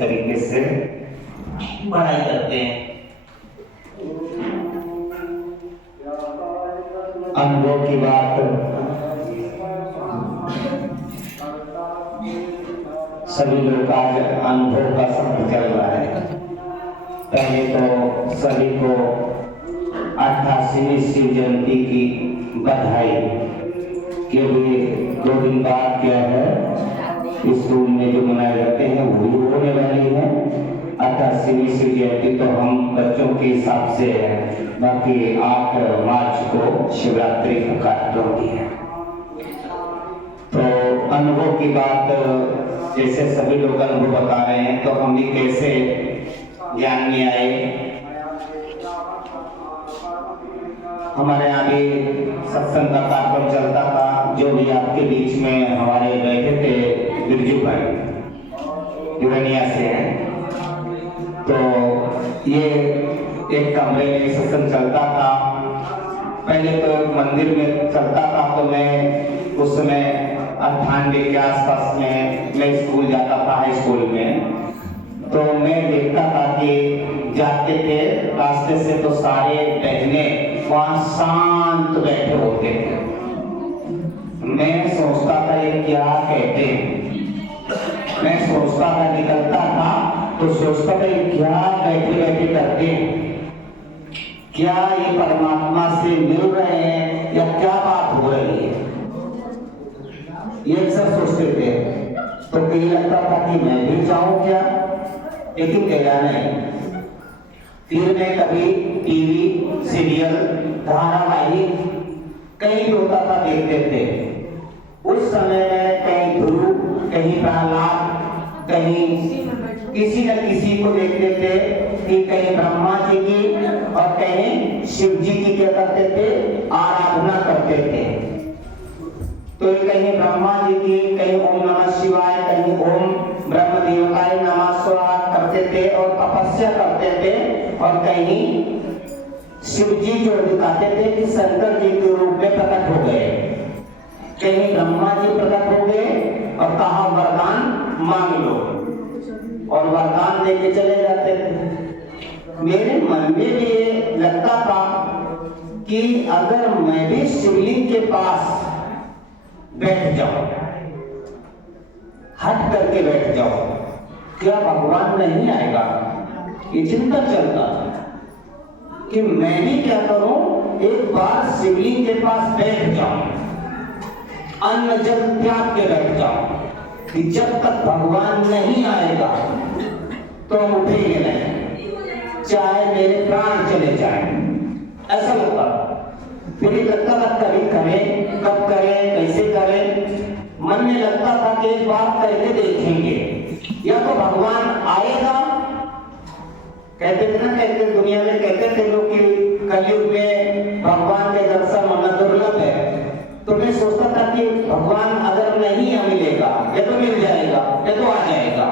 तरीके से पढ़ाई करते हैं। अनुभव की बात, सभी लोग आज अनुभव का शब्द चल रहा है। पहले तो सभी को 88वीं शिव जयंती की बधाई, क्योंकि 2 दिन बाद क्या है स्कूल में जो मनाए जाते हैं वो होने वाली है। 88वीं शिव जयंती तो हम बच्चों के हिसाब से है, बाकी 8 मार्च को शिवरात्रि का कार्यक्रम भी है। तो अनुभव की बात, जैसे सभी लोग अनुभव बता रहे हैं, तो हम भी कैसे ज्ञान में आए। हमारे यहाँ भी सत्संग का कार्यक्रम चलता था, जो भी आपके बीच में हमारे बैठे थे बिरजू भाई यूरेनिया से हैं, तो ये एक कमरे में सत्संग चलता था। पहले तो मंदिर में चलता था, तो मैं उस समय 98 के आसपास में मैं स्कूल जाता था, हाई स्कूल में। तो मैं देखता था कि जाते थे रास्ते से तो सारे बहने वहाँ शांत बैठे होते थे। मैं सोचता था ये क्या कहते हैं, मैं सोचता था, निकलता था तो सोचता था ये क्या बैठे बैठे करते हैं, क्या ये परमात्मा से मिल रहे हैं या क्या बात हो रही है, ये सब सोचते थे। तो कहीं लगता था कि मैं भी जाऊं क्या, लेकिन गया नहीं। फिर मैं कभी टीवी, सीरियल, धारावाहिक कहीं भी होता था देखते थे। उस समय में कहीं ध्रुव, कहीं प्रहलाद, कहीं किसी न किसी को देखते थे कि कहीं ब्रह्मा जी की और कहीं शिव जी की क्या करते थे, आराधना करते थे। तो कहीं ब्रह्मा जी की, कहीं ओम नमः शिवाय, कहीं ओम ब्रह्म देवताय नमः स्वाहा करते थे और तपस्या करते थे, और कहीं शिव जी जो दिखाते थे कि शंकर जी के रूप में प्रकट हो गए, कहीं ब्रह्मा जी प्रकट हो गए और कहा वरदान मांग लो, और वरदान देके चले जाते थे। मेरे मन में भी ये लगता था कि अगर मैं भी शिवलिंग के पास बैठ जाऊं, हट करके बैठ जाऊं, क्या भगवान नहीं आएगा? ये चिंता चलता कि मैं भी क्या करूं, एक बार शिवलिंग के पास बैठ जाऊं, अन्न जल त्याग के बैठ जाऊं, कि जब तक भगवान नहीं आएगा तो हम उठेंगे नहीं, चाहे मेरे प्राण चले जाए। ऐसा लगता, फिर लगता था कभी करें, कब करें, कैसे करें। मन में लगता था कि एक बार करके देखेंगे, या तो भगवान आएगा। कहते थे ना, कहते दुनिया में कहते थे लोग कि कलयुग में भगवान के दर्शन होना दुर्लभ है। तो मैं सोचता था कि भगवान अगर नहीं मिलेगा, या तो मिल जाएगा या तो आ जाएगा,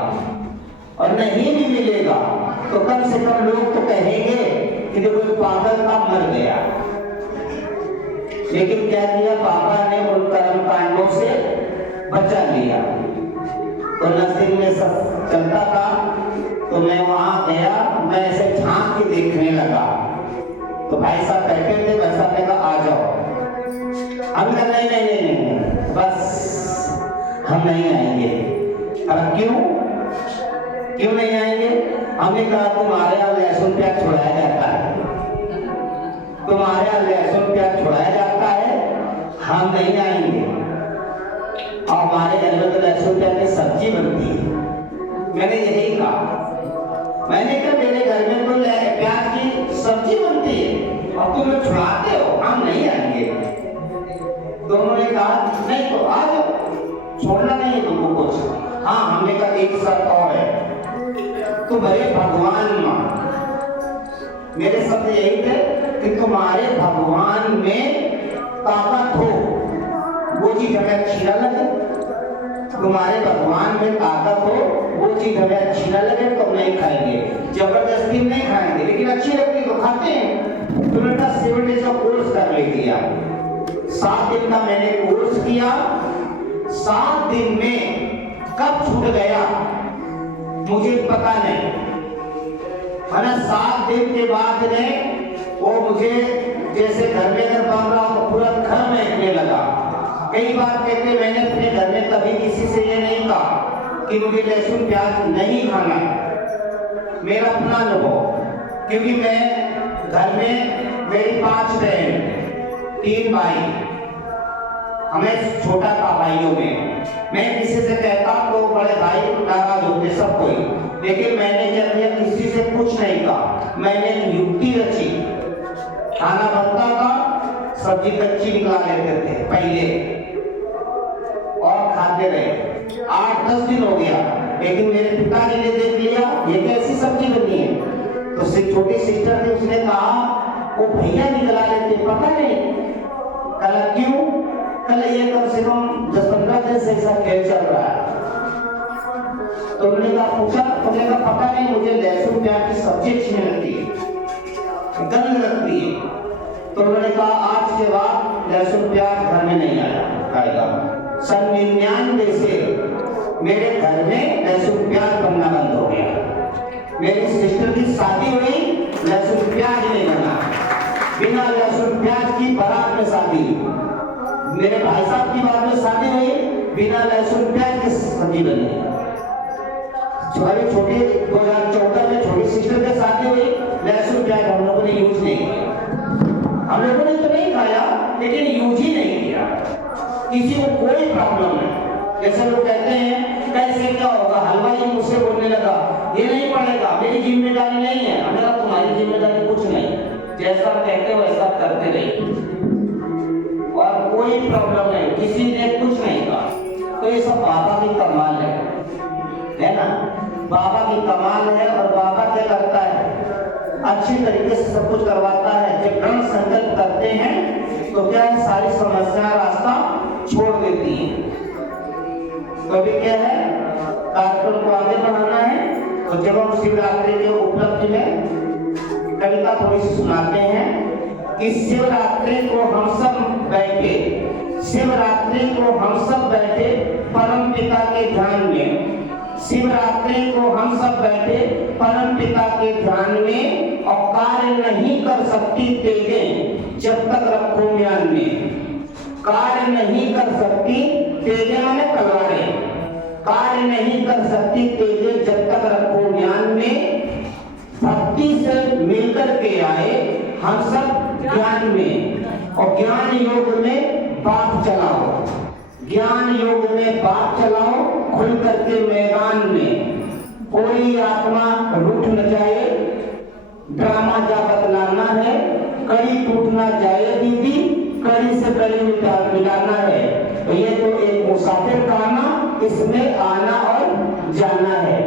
और नहीं भी मिलेगा तो कम से कम लोग तो कहेंगे कि देखो पागल था, मर गया। लेकिन क्या किया, बाबा ने उन कर्म कांडों से बचा लिया। तो नसीब में सब चलता था, तो मैं वहां गया, मैं ऐसे झांक के देखने लगा। तो भाई साहब बैठे थे, वैसा कहता आ जाओ। हम कहा नहीं नहीं नहीं नहीं, बस हम नहीं आएंगे। अब क्यों नहीं आएंगे? हमने कहा तुम्हारे यहाँ लहसुन प्याज छुड़ाया जाता है, तुम्हारे यहाँ लहसुन प्याज छुड़ाया जाता है, हम नहीं आएंगे। और हमारे घर में तो लहसुन प्याज की सब्जी बनती है। मैंने यही कहा, मैंने कहा मेरे घर में तो प्याज की सब्जी बनती है और तुम लोग छुड़ाते हो, हम नहीं आएंगे। तो उन्होंने कहा नहीं तो आ जाओ, छोड़ना नहीं है तुमको कुछ। हाँ, हमने कहा एक शर्त और है, तुम्हारे भगवान मान। मेरे शब्द यही थे कि तुम्हारे भगवान में ताकत हो, वो चीज हमें अच्छी न लगे। तुम्हारे भगवान में ताकत हो, वो चीज हमें अच्छी न लगे तो नहीं खाएंगे, जबरदस्ती नहीं खाएंगे, लेकिन अच्छी लगती तो खाते हैं। तो मैंने 7 डेज का कोर्स कर लेती है। 7 दिन का मैंने कोर्स किया। 7 दिन में कब छूट गया मुझे पता नहीं। मैंने 7 दिन के बाद में वो मुझे जैसे घर में अगर बांध रहा हूं तो पूरा घर महकने लगा। कई बार कहते मैंने अपने घर में कभी किसी से ये नहीं कहा कि मुझे लहसुन प्याज नहीं खाना है, मेरा अपना अनुभव। क्योंकि मैं घर में मेरी 5 बहन 3 भाई, हमें छोटा था भाइयों में। मैं किसी से कहता तो बड़े भाई नाराज होते सब कोई, लेकिन मैंने क्या किया, किसी से कुछ नहीं कहा। मैंने युक्ति रची, खाना बनता था सब्जी कच्ची निकाल लेते थे पहले और खाते रहे। 8-10 दिन हो गया, लेकिन मेरे पिताजी ने देख लिया ये कैसी सब्जी बनी है। तो छोटी सिस्टर थी, उसने कहा वो भैया निकला लेते, पता नहीं। कल क्यों? कल ये कम से कम 10-15 दिन से ऐसा खेल चल रहा है। तो उन्होंने कहा, पूछा तो मैंने कहा पता नहीं, मुझे लहसुन प्याज की सब्जी अच्छी नहीं लगती है, गंद लगती है। तो उन्होंने कहा आज के बाद लहसुन प्याज घर में नहीं आएगा। सन 99 से मेरे घर में लहसुन प्याज बनना बंद हो गया। मेरी सिस्टर की शादी हुई, लहसुन प्याज नहीं बना। बिना लहसुन प्याज की बारात में शादी। मेरे भाई साहब की बारात में शादी हुई, बिना लहसुन प्याज की सब्जी बनी। छोटी 2014 में छोटी सिस्टर की शादी हुई, लहसुन प्याज हम लोगों ने यूज नहीं किया। हम लोगों ने तो नहीं खाया, लेकिन यूज ही नहीं किया। किसी को कोई प्रॉब्लम नहीं। जैसे लोग कहते हैं कैसे क्या होगा, हलवाई मुझसे बोलने लगा ये नहीं पड़ेगा, मेरी जिम्मेदारी नहीं है। हमने कहा तुम्हारी जिम्मेदारी कुछ नहीं, जैसा कहते हो वैसा करते रहिए और कोई प्रॉब्लम नहीं, किसी ने कुछ नहीं कहा। तो ये सब बाबा की कमाल है ना? बाबा की कमाल है। और बाबा क्या करता है, अच्छी तरीके से सब कुछ करवाता है। जब दृढ़ संकल्प करते हैं तो क्या है, सारी समस्या रास्ता छोड़ देती है। तो अभी क्या है, कार्यक्रम को आगे बढ़ाना है। तो जब हम शिवरात्रि के उपलक्ष्य में कविता थोड़ी सी सुनाते हैं कि शिवरात्रि को हम सब बैठे, शिवरात्रि को हम सब बैठे परम पिता के ध्यान में। शिवरात्रि को हम सब बैठे परम पिता के ध्यान में, और कार्य नहीं कर सकती तेजें जब तक रखो म्यान में। कार्य नहीं कर सकती तेजें माने तलवारें, कार्य नहीं कर सकती तेजें जब तक रखो म्यान में। भक्ति से मिलकर के आए हम सब ज्ञान में, और ज्ञान योग में बात चलाओ, ज्ञान योग में बात चलाओ खुल करके मैदान में। कोई आत्मा रूठ न जाए, ड्रामा जा बतलाना है। कड़ी टूट ना जाए दीदी, कड़ी से कड़ी मिलाना है। तो ये तो एक मुसाफिर खाना, इसमें आना और जाना है।